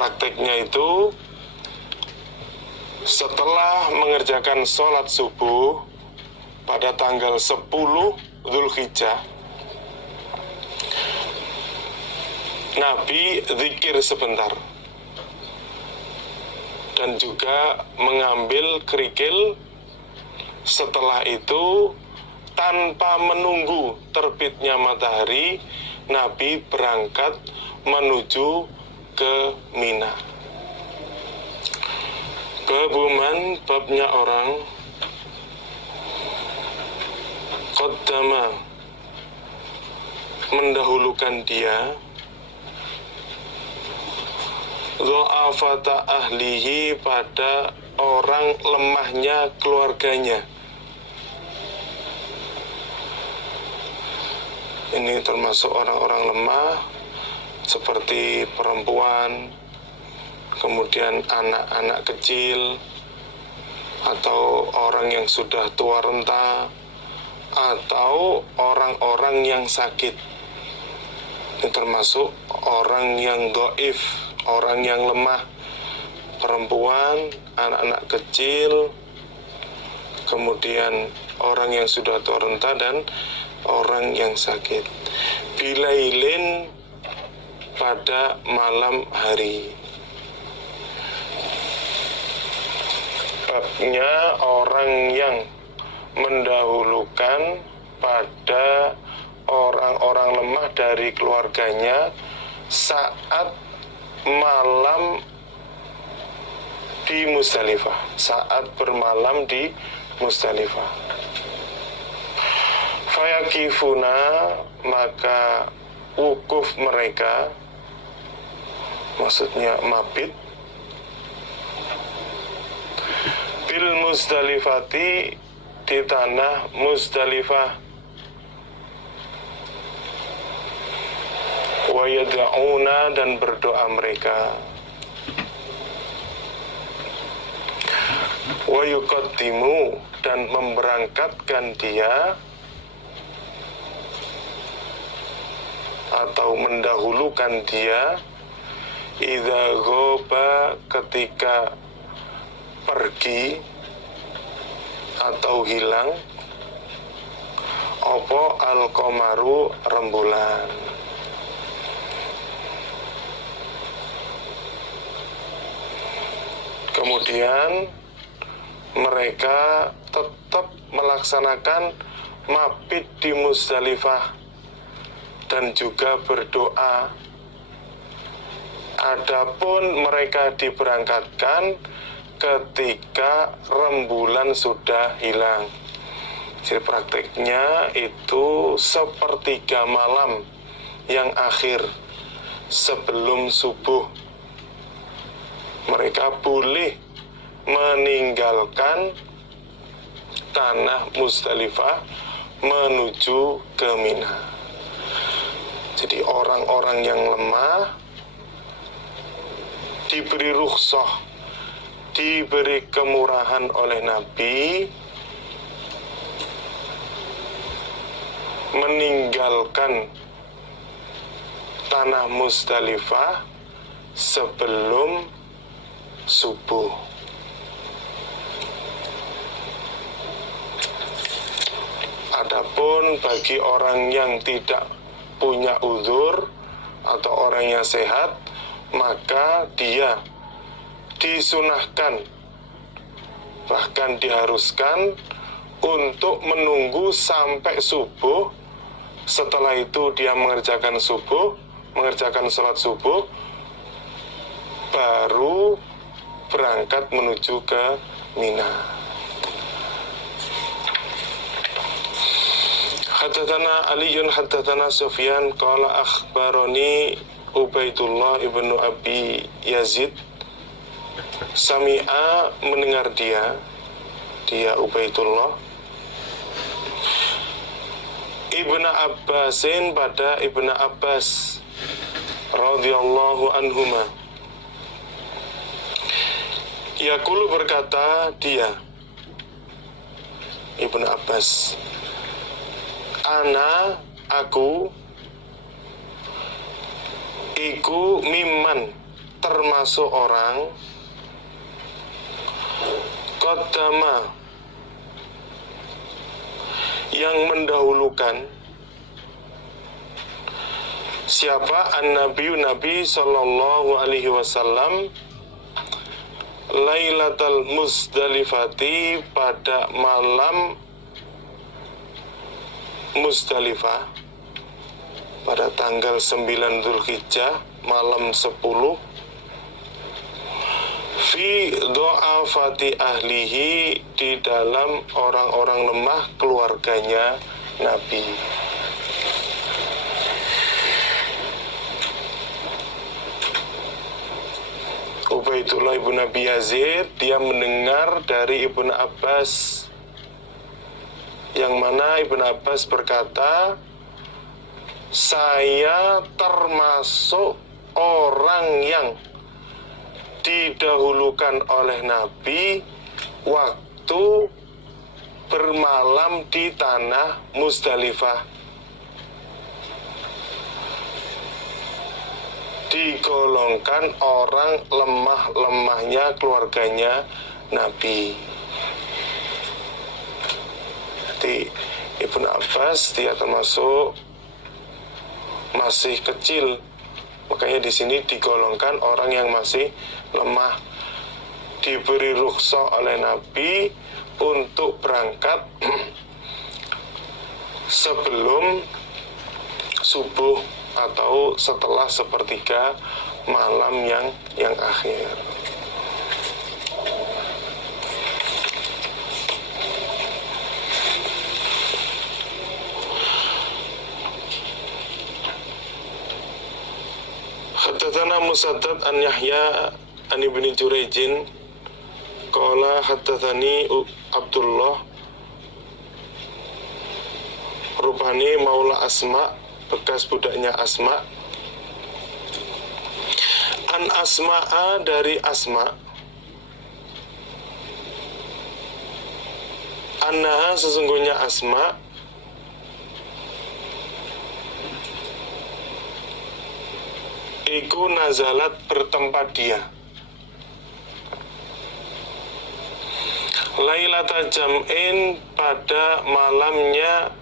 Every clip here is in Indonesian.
prakteknya itu setelah mengerjakan sholat subuh pada tanggal 10 Dzulhijjah, Nabi zikir sebentar dan juga mengambil kerikil. Setelah itu, tanpa menunggu terbitnya matahari, Nabi berangkat menuju ke Mina. Babuman, babnya orang qaddama, mendahulukan dia, dha'afata ahlihi, pada orang lemahnya keluarganya. Ini termasuk orang-orang lemah seperti perempuan, kemudian anak-anak kecil, atau orang yang sudah tua renta, atau orang-orang yang sakit. Ini termasuk orang yang dhaif, orang yang lemah, perempuan, anak-anak kecil, kemudian orang yang sudah tua renta, dan orang yang sakit. Bilailin, pada malam hari. Babnya orang yang mendahulukan pada orang-orang lemah dari keluarganya saat malam di Muzdalifah, saat bermalam di Muzdalifah. Fayakifuna, maka wukuf mereka, maksudnya mabit, bil Muzdalifati, di tanah Muzdalifah, wa yad'una, dan berdoa mereka, wa yuqaddimu, dan memberangkatkan dia atau mendahulukan dia, idza ghaba, ketika pergi atau hilang, apa al-qamaru, rembulan. Kemudian mereka tetap melaksanakan mabit di Muzdalifah dan juga berdoa. Adapun mereka diberangkatkan ketika rembulan sudah hilang. Jadi prakteknya itu sepertiga malam yang akhir sebelum subuh, mereka boleh meninggalkan tanah Muzdalifah menuju ke Mina. Jadi orang-orang yang lemah diberi rukhsah, diberi kemurahan oleh Nabi meninggalkan tanah Muzdalifah sebelum subuh. Adapun bagi orang yang tidak punya uzur atau orang yang sehat, maka dia disunahkan, bahkan diharuskan untuk menunggu sampai subuh. Setelah itu dia mengerjakan sholat subuh, baru berangkat menuju ke Mina. Haddatsana Aliyun haddatsana Sufyan qala akhbarani Ubaidullah ibnu Abi Yazid, sami'a, mendengar dia Ubaidullah, Ibnu Abbasin, pada Ibnu Abbas radhiyallahu anhuma, yaqulu, berkata dia Ibnu Abbas, aku iku mimman, termasuk orang qaddama yang mendahulukan siapa Nabi sallallahu alaihi wasallam Lailatul Muzdalifati, pada malam Muzdalifah, pada tanggal 9 Dzulhijjah, malam 10, fi do'afati ahlihi, di dalam orang-orang lemah keluarganya Nabi. Ubaidullah ibn Abi Yazid, dia mendengar dari Ibnu Abbas, yang mana Ibnu Abbas berkata, saya termasuk orang yang didahulukan oleh Nabi waktu bermalam di tanah Muzdalifah, digolongkan orang lemah-lemahnya keluarganya Nabi. Jadi Ibnu Abbas dia termasuk masih kecil, makanya di sini digolongkan orang yang masih lemah, diberi rukhsah oleh Nabi untuk berangkat sebelum subuh atau setelah sepertiga malam yang akhir. Haddatsana Musaddad an Yahya an Ibnu Jurayjin qala haddatsani Abdullah rupani maula Asma, bekas budaknya Asma, an Asma'a, dari Asma, annaha, sesungguhnya Asma, iku nazalat, bertempat dia, Lailata Jam'in, pada malamnya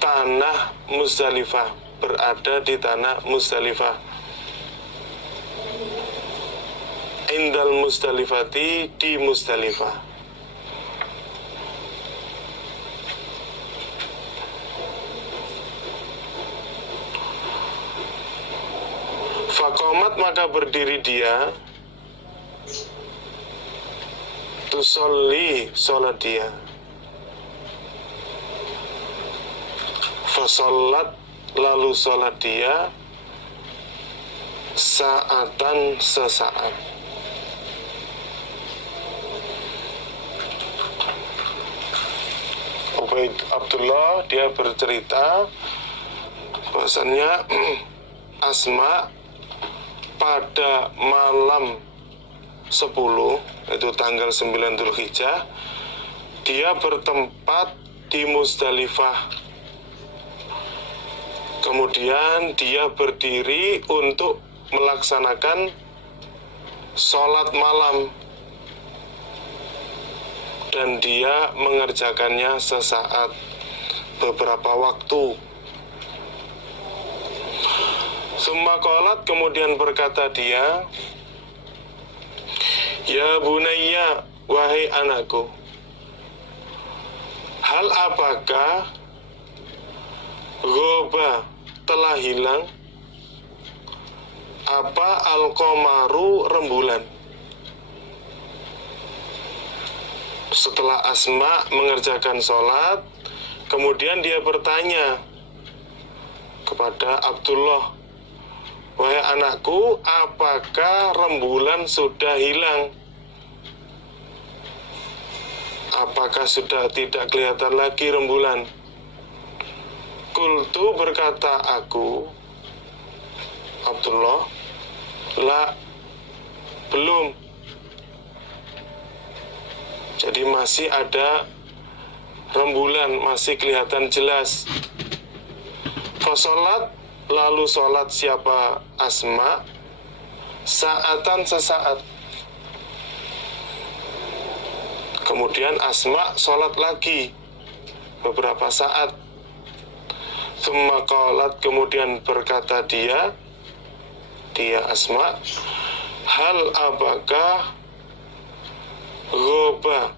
tanah Muzdalifah, berada di tanah Muzdalifah, indal Muzdalifati, di Muzdalifah. Faqomat, maka berdiri dia, tusolli, sholat dia, fasolat, lalu sholat dia, saatan, sesaat. Ubaid Abdullah dia bercerita bahwasannya Asma pada malam 10, itu tanggal 9 Dzulhijjah, dia bertempat di Muzdalifah. Kemudian dia berdiri untuk melaksanakan sholat malam, dan dia mengerjakannya sesaat, beberapa waktu. Summa qalat, kemudian berkata dia, ya bunayya, wahai anakku, hal apakah ghoba, telah hilang, apa al-qamaru, rembulan. Setelah Asma mengerjakan sholat, kemudian dia bertanya kepada Abdullah, wahai anakku, apakah rembulan sudah hilang? Apakah sudah tidak kelihatan lagi rembulan? Kultu, berkata aku, Abdullah, la, belum. Jadi masih ada rembulan, masih kelihatan jelas. Fasolat, lalu sholat siapa Asma, Sa'atan sesaat. Kemudian Asma sholat lagi beberapa saat. Tsumma qalat, kemudian berkata dia Asma, hal apakah ghoba,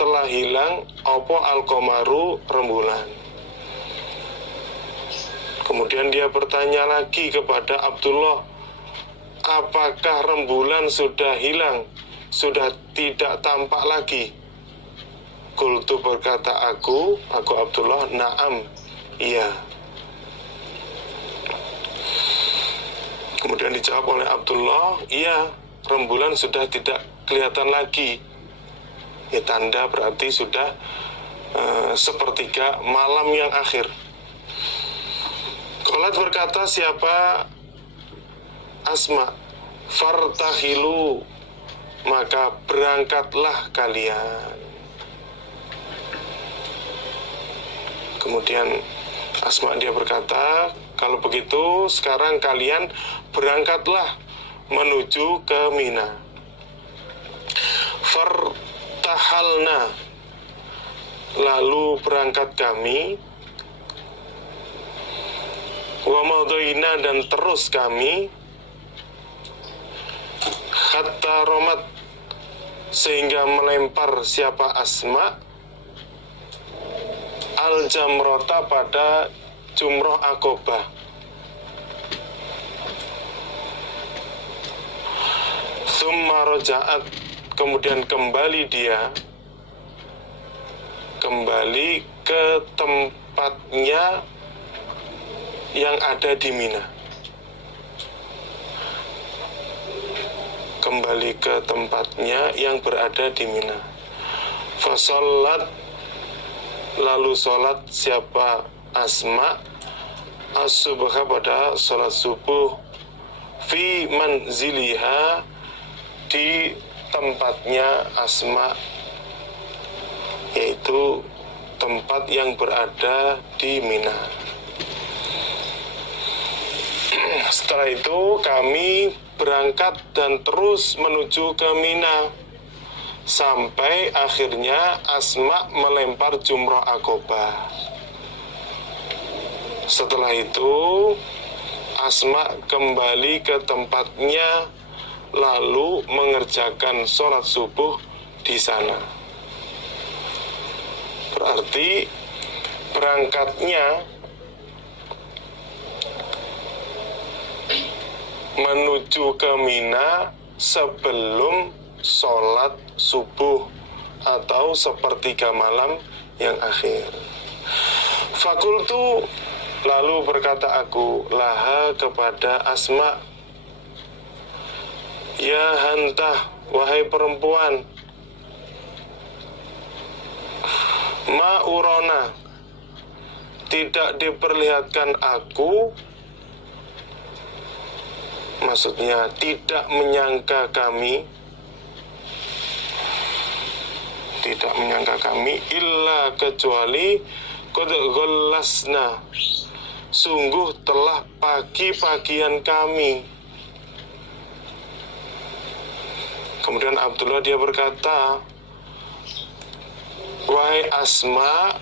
telah hilang opo al-qamaru, rembulan. Kemudian dia bertanya lagi kepada Abdullah, apakah rembulan sudah hilang, sudah tidak tampak lagi? Qultu, berkata aku Abdullah, na'am, iya. Kemudian dijawab oleh Abdullah, iya, rembulan sudah tidak kelihatan lagi. Ya, tanda berarti sudah sepertiga malam yang akhir. Qalat, berkata siapa Asma, fartahilu, maka berangkatlah kalian. Kemudian Asma dia berkata, kalau begitu sekarang kalian berangkatlah menuju ke Mina. Fartahalna, lalu berangkat kami. Wa madhaina, dan terus kami. Hatta romat, sehingga melempar siapa Asma al-jamrota, pada jumroh Aqobah. Tsumma roja'at, kemudian kembali dia, kembali ke tempatnya yang ada di Mina. Kembali ke tempatnya yang berada di Mina. Fasolat, lalu sholat siapa Asma as-subha, pada sholat subuh, fi manziliha, di tempatnya Asma, yaitu tempat yang berada di Mina. Setelah itu kami berangkat dan terus menuju ke Mina, sampai akhirnya Asma melempar jumroh Aqobah. Setelah itu Asma kembali ke tempatnya, lalu mengerjakan sholat subuh di sana. Berarti berangkatnya menuju ke Mina sebelum sholat subuh atau sepertiga malam yang akhir. Fakultu, lalu berkata aku laha, kepada Asma, ya hantah, wahai perempuan, ma urona, tidak diperlihatkan aku, maksudnya tidak menyangka kami, tidak menyangka kami, illa, kecuali qad ghallasna, sungguh telah pagi-pagian kami. Kemudian Abdullah dia berkata, wahai Asma,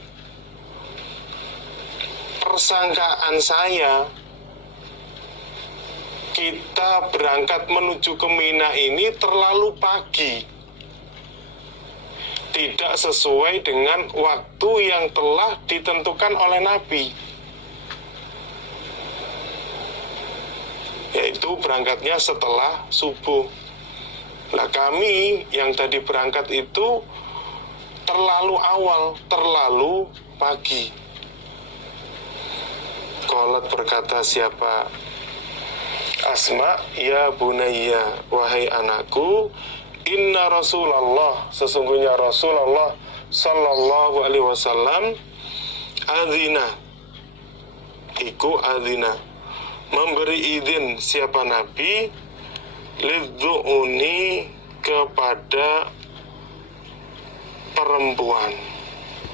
persangkaan saya, kita berangkat menuju ke Mina ini terlalu pagi, tidak sesuai dengan waktu yang telah ditentukan oleh Nabi, yaitu berangkatnya setelah subuh. Nah, kami yang tadi berangkat itu terlalu awal, terlalu pagi. Qalat, berkata siapa Asma, ya bunayya, wahai anakku, inna Rasulullah, sesungguhnya Rasulullah sallallahu alaihi wasallam, adzina, iku adzina, memberi izin siapa Nabi, lidzu'uni, kepada perempuan.